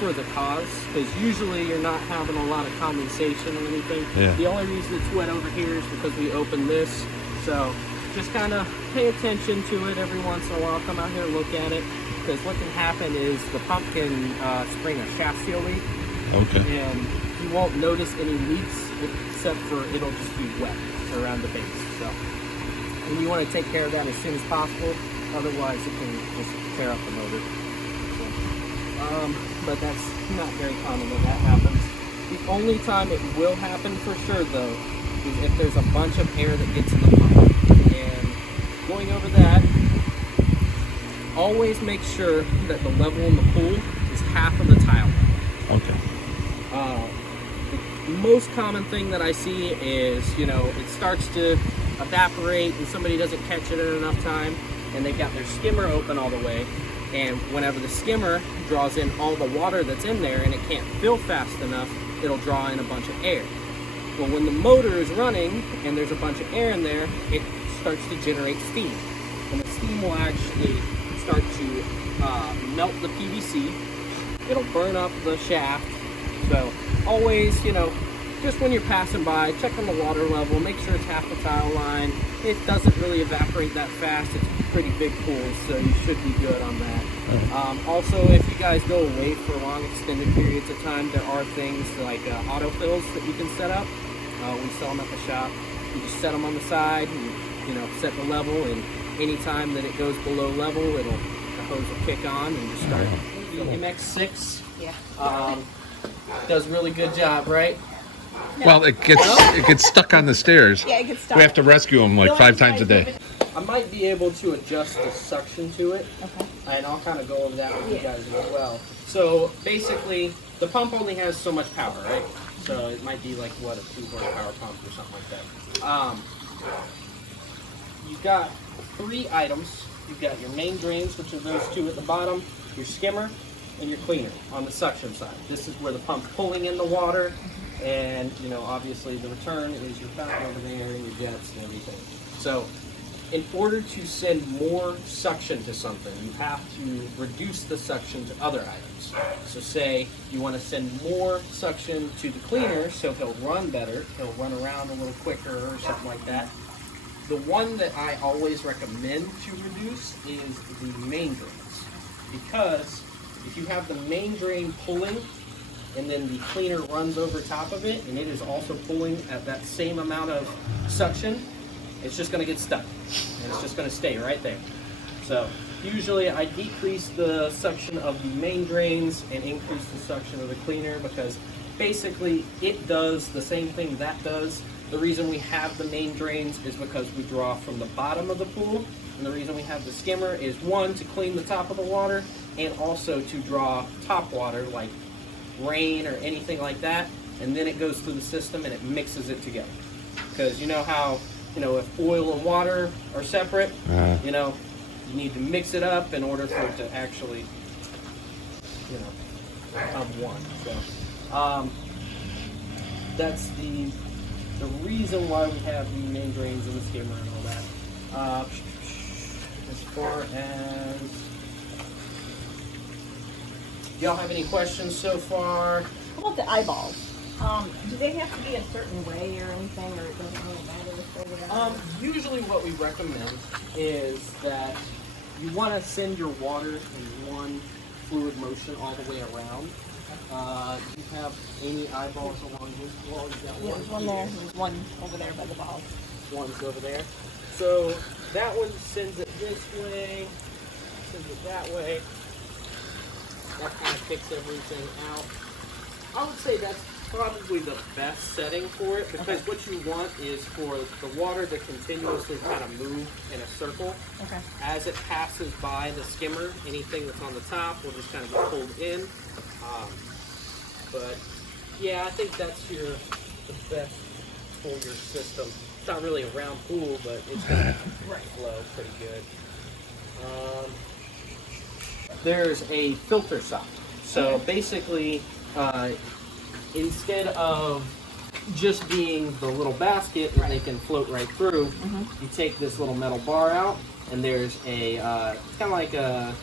for the cause, because usually you're not having a lot of condensation or anything. Yeah. The only reason it's wet over here is because we opened this. So just kind of pay attention to it every once in a while. Come out here, look at it, because what can happen is the pump can spring a shaft seal leak. Okay. And you won't notice any leaks except for it'll just be wet around the base. So, and you want to take care of that as soon as possible. Otherwise, it can just tear up the motor. So, but that's not very common when that happens. The only time it will happen for sure, though, is if there's a bunch of air that gets in the pump. And going over that, always make sure that the level in the pool is half of the tile. Okay. The most common thing that I see is, it starts to evaporate and somebody doesn't catch it in enough time, and they've got their skimmer open all the way, and whenever the skimmer draws in all the water that's in there and it can't fill fast enough, it'll draw in a bunch of air. Well, when the motor is running and there's a bunch of air in there, it starts to generate steam, and the steam will actually start to melt the PVC. It'll burn up the shaft. So always, just when you're passing by, check on the water level, make sure it's half the tile line. It doesn't really evaporate that fast. It's pretty big pools, so you should be good on that. Also, if you guys go away for long extended periods of time, there are things like Autofills that you can set up. We sell them at the shop. You just set them on the side and, set the level, and anytime that it goes below level, the hose will kick on and just start. The MX6 does a really good job, right? No. Well, it gets stuck on the stairs. Yeah, it gets stuck. We have to rescue them like 5 times a day. I might be able to adjust the suction to it, okay, and I'll kind of go over that with you guys as well. So basically, the pump only has so much power, right? So it might be like, what, a 2 horsepower pump or something like that. You've got 3 items. You've got your main drains, which are those 2 at the bottom, your skimmer, and your cleaner on the suction side. This is where the pump's pulling in the water, and obviously the return is your fountain over there and your jets and everything. So in order to send more suction to something, you have to reduce the suction to other items. So say you want to send more suction to the cleaner so he'll run better, he'll run around a little quicker or something like that. The one that I always recommend to reduce is the main drains, because if you have the main drain pulling and then the cleaner runs over top of it and it is also pulling at that same amount of suction, it's just going to get stuck and it's just going to stay right there. So usually I decrease the suction of the main drains and increase the suction of the cleaner, because basically it does the same thing that does. The reason we have the main drains is because we draw from the bottom of the pool, and the reason we have the skimmer is, 1, to clean the top of the water, and also to draw top water like rain or anything like that, and then it goes through the system and it mixes it together. Because you know how, if oil and water are separate, you need to mix it up in order for it to actually, become one. So that's the reason why we have the main drains and the skimmer and all that. As far as, y'all have any questions so far? How about the eyeballs? Do they have to be a certain way or anything, or it doesn't really matter which way they are? Usually what we recommend is that you want to send your water in one fluid motion all the way around. Do you have any eyeballs along this wall? You got Yeah, there's one there. There's one over there by the balls. One's over there. So that one sends it this way, sends it that way. That kind of kicks everything out. I would say that's probably the best setting for it, because what you want is for the water to continuously kind of move in a circle. Okay. As it passes by the skimmer, anything that's on the top will just kind of get pulled in. But yeah, I think that's the best for your system. It's not really a round pool, but it's going to flow pretty good. There's a filter sock. So basically, instead of just being the little basket that they can float right through, you take this little metal bar out, and there's a, it's kind of like a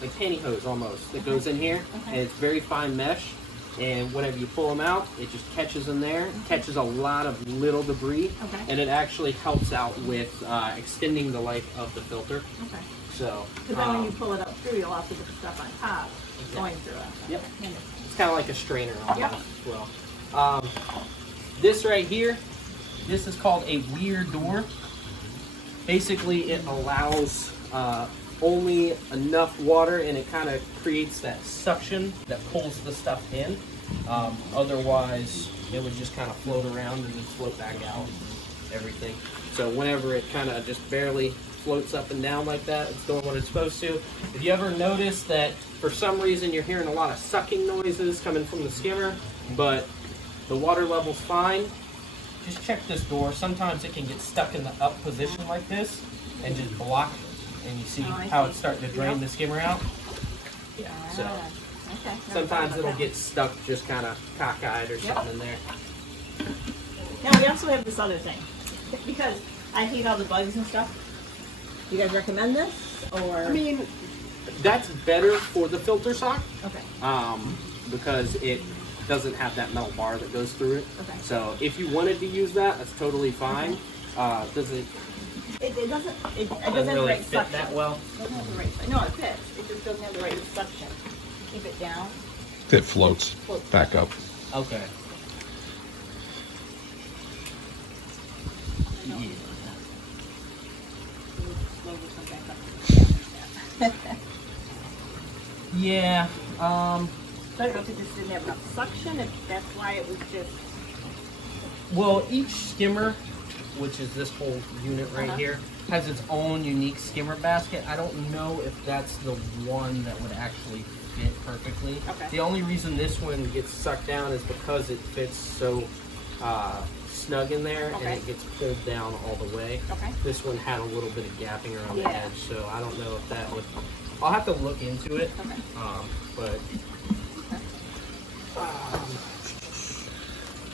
like pantyhose almost that goes in here, and it's very fine mesh. And whenever you pull them out, it just catches in there, catches a lot of little debris, and it actually helps out with extending the life of the filter. Okay. So, Because then when you pull it up through, you'll also get the stuff on top going through it. Yep. And It's kind of like a strainer almost as well. This right here, this is called a weir door. Basically, it allows only enough water, and it kind of creates that suction that pulls the stuff in. Otherwise, it would just kind of float around and then float back out and everything. So whenever it kind of just barely floats up and down like that, it's doing what it's supposed to. If you ever notice that for some reason you're hearing a lot of sucking noises coming from the skimmer, but the water level's fine, just check this door. Sometimes it can get stuck in the up position like this and just block, and you see how it's starting to drain the skimmer out. Yeah. So okay. sometimes it'll get stuck just kind of cockeyed or something in there. Now we also have this other thing, because I hate all the bugs and stuff. You guys recommend this, or? I mean, that's better for the filter sock. Okay. Because it doesn't have that metal bar that goes through it. Okay. So if you wanted to use that, that's totally fine. Does it? It doesn't. It doesn't have the really right fit suction. that well. It doesn't have the right. No, it fits. It just doesn't have the right suction. Keep it down. It floats back up. Okay. Yeah. I don't know if it just didn't have enough suction. If that's why it was just. Well, each skimmer, which is this whole unit right here, has its own unique skimmer basket. I don't know if that's the one that would actually fit perfectly. Okay. The only reason this one gets sucked down is because it fits so snug in there, and it gets pulled down all the way. Okay. This one had a little bit of gapping around the Yeah. edge, so I don't know if that would. I'll have to look into it. Okay. But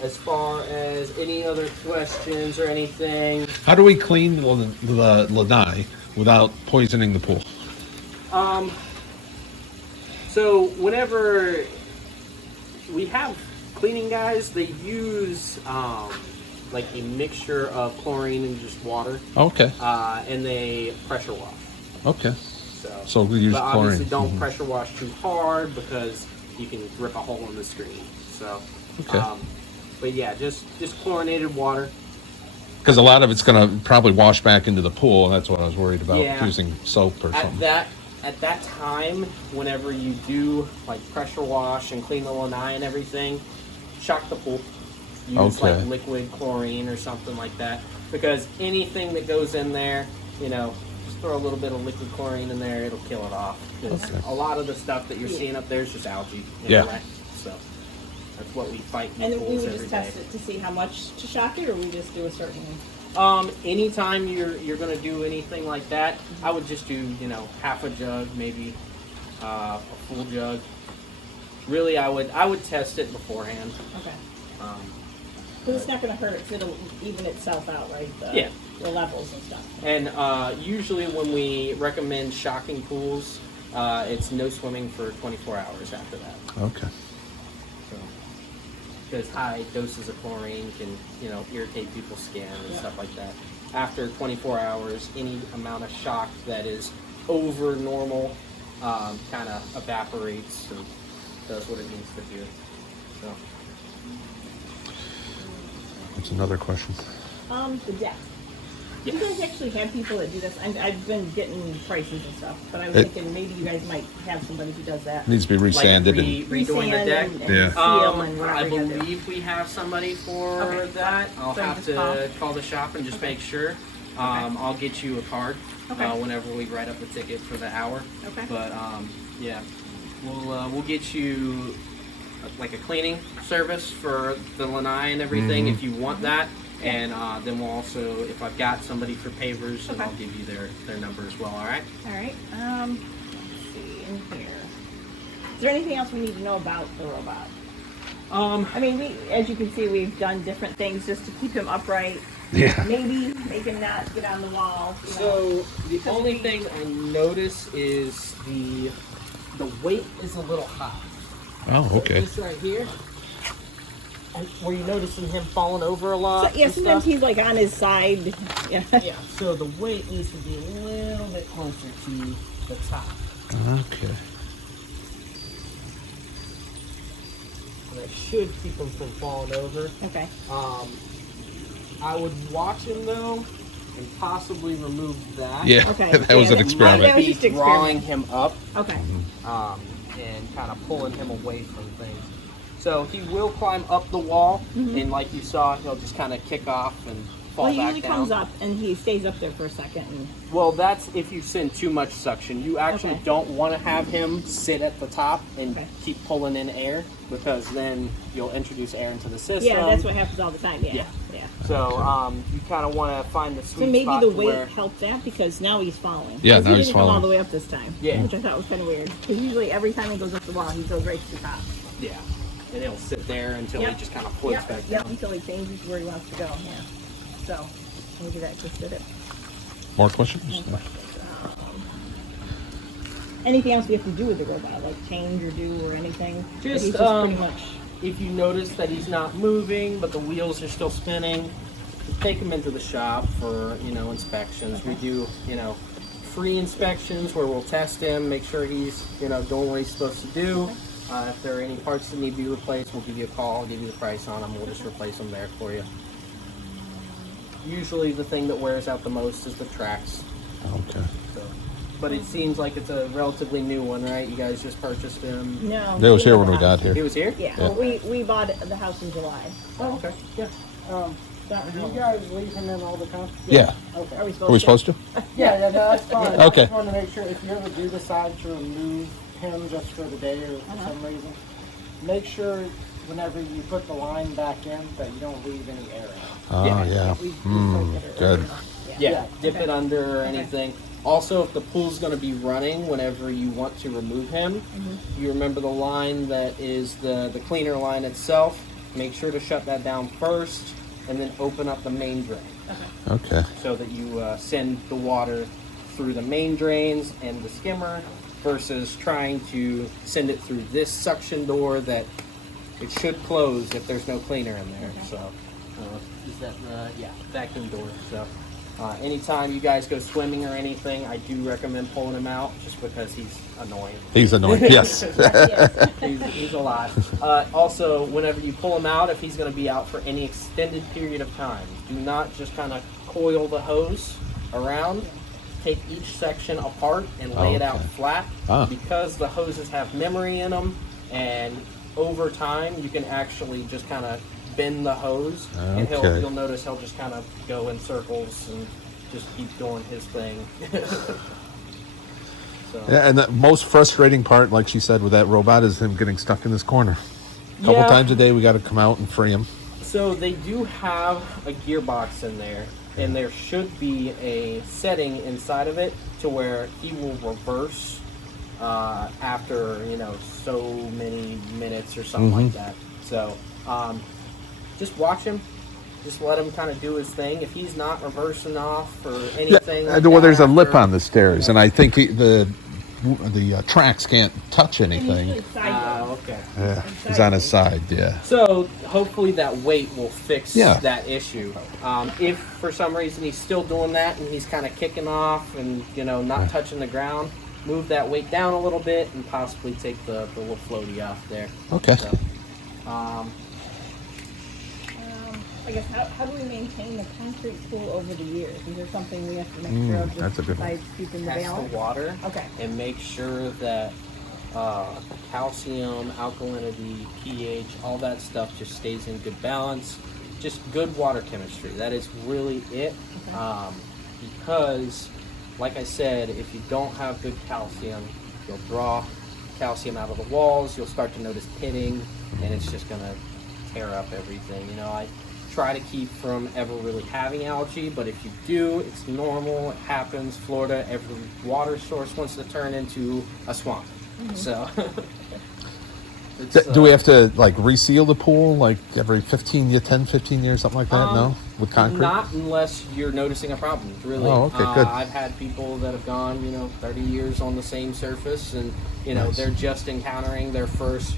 as far as any other questions or anything, How do we clean the lanai without poisoning the pool? so whenever we have cleaning guys, they use like a mixture of chlorine and just water, Okay. and they pressure wash. Okay. So we use but obviously chlorine. don't pressure wash too hard because you can rip a hole in the screen. So, Okay. but yeah, just chlorinated water. Because a lot of it's going to probably wash back into the pool. That's what I was worried about, Yeah. using soap or something. At that time, whenever you do like pressure wash and clean the lanai and everything, shock the pool. Use Okay. like liquid chlorine or something like that, because anything that goes in there, just throw a little bit of liquid chlorine in there, it'll kill it off. 'Cause Okay. a lot of the stuff that you're seeing up there is just algae. Yeah. Anyway. So that's what we fight in And then we pools would every just day. test it to see how much to shock it, or we just do a certain. Anytime you're gonna do anything like that, I would just do half a jug, maybe a full jug. Really, I would test it beforehand. Okay. Um, Because it's not going to hurt. It'll even itself out, right? Yeah. The levels and stuff. and usually when we recommend shocking pools, it's no swimming for 24 hours after that. Okay. So, because high doses of chlorine can irritate people's skin and stuff like that. After 24 hours, any amount of shock that is over normal kind of evaporates and does what it needs to do. So. That's another question. The deck. Do you guys actually have people that do this? I've been getting prices and stuff, but I was thinking maybe you guys might have somebody who does that. Needs to be resanded. Like redoing the deck. And Yeah. seal and whatever I you gotta do. believe we have somebody for Okay. that. I'll So you have just to call the shop and just make sure. I'll get you a card Okay. whenever we write up the ticket for the hour. Okay. But yeah, we'll get you like a cleaning service for the lanai and everything if you want that. And then we'll also, if I've got somebody for pavers, then Okay. I'll give you their number as well. All right. All right. Let's see in here. Is there anything else we need to know about the robot? I mean, as you can see, we've done different things just to keep him upright. Yeah. Maybe make him not get on the wall. So the only thing I notice is the the weight is a little high. Oh, okay. This right here, and were you noticing him falling over a lot? So, yeah, and sometimes stuff? he's like on his side. Yeah. Yeah, so the weight needs to be a little bit closer to the top. Okay. And that should keep him from falling over. Okay. I would watch him though, and possibly remove that. Yeah, Okay. that Yeah, was an that- experiment. that was Be just an drawing experiment. him up Okay. and kind of pulling him away from things. So he will climb up the wall, and like you saw, he'll just kind of kick off and fall Well, he back usually down. comes up and he stays up there for a second. And Well, that's if you send too much suction. You actually Okay. don't want to have him sit at the top and Okay. keep pulling in air, because then you'll introduce air into the system. yeah, that's what happens all the time. Yeah. Yeah. Yeah. So you kind of want to find the sweet So maybe spot the to weight where, helped that because now he's falling. Yeah, 'Cause now he he's didn't come all falling. the way up this time. Yeah. Which I thought was kind of weird because usually every time he goes up the wall, he goes right to the top. yeah, and he'll sit there until he Yep. just kind of floats Yep. back Yep. down. Until he changes where he wants to go. Yeah. So maybe that just did it. More questions? Anything else we have to do with the robot, like change or do or anything? Or Just, he's pretty much. If you notice that he's not moving, but the wheels are still spinning, take him into the shop for, inspections. We do, free inspections where we'll test him, make sure he's, doing what he's supposed to do. If there are any parts that need to be replaced, we'll give you a call, give you the price on them, we'll just replace them there for you. Usually the thing that wears out the most is the tracks. Okay. So. But it seems like it's a relatively new one, right? You guys just purchased him. No. They was he here was when we a got house. here. He was here? Yeah. Yeah. Well, we bought the house in July. Oh, okay. Yeah. Do you guys leave him in all the time? Yeah. Okay. Are we supposed Are we supposed to? Yeah, no, that's fine. Okay. I just want to make sure if you ever do decide to remove him just for the day or for some reason, make sure whenever you put the line back in that you don't leave any air out. Oh, Yeah. yeah. We Mm, broke it or- good. Yeah, Yeah. dip Okay. it under or anything. Also, if the pool's going to be running whenever you want to remove him, you remember the line that is the cleaner line itself. Make sure to shut that down first and then open up the main drain Okay. so that you send the water through the main drains and the skimmer versus trying to send it through this suction door that it should close if there's no cleaner in there. So, is that the vacuum door? So. Anytime you guys go swimming or anything, I do recommend pulling him out just because he's annoying. He's annoying. Yes. He's a lot. Also, whenever you pull him out, if he's going to be out for any extended period of time, do not just kind of coil the hose around. Take each section apart and lay it out Okay. flat Ah. because the hoses have memory in them, and over time you can actually just kind of bend the hose, and Okay. you'll notice he'll just kind of go in circles and just keep doing his thing. So. Yeah, and the most frustrating part, like she said, with that robot is him getting stuck in this corner. A couple Yeah. times a day, we got to come out and free him. So they do have a gearbox in there, and there should be a setting inside of it to where he will reverse after so many minutes or something like that. So just watch him. Just let him kind of do his thing. If he's not reversing off or anything, like Well, there's a that lip after- on the stairs, and I think the tracks can't touch And usually anything. sideways. Okay. Yeah, he's on his side. Yeah. So hopefully that weight will fix Yeah. that issue. If for some reason he's still doing that and he's kind of kicking off and not touching the ground, move that weight down a little bit and possibly take the little floaty off there. Okay. So, I guess how do we maintain the concrete pool over the years? Is there something we have to make sure of just that's a good one. besides keeping the test balance? the water Okay. and make sure that calcium, alkalinity, pH, all that stuff just stays in good balance. Just good water chemistry. That is really it. Okay. Because, like I said, if you don't have good calcium, you'll draw calcium out of the walls. You'll start to notice pitting, and it's just gonna tear up everything. I try to keep from ever really having algae, but if you do, it's normal. It happens. Florida, every water source wants to turn into a swamp. So, It's, Do we have to like reseal the pool like every 10, 15 years, something like that? No, with concrete. Not unless you're noticing a problem. Really. Oh, okay, good. I've had people that have gone, 30 years on the same surface, and Nice. they're just encountering their first,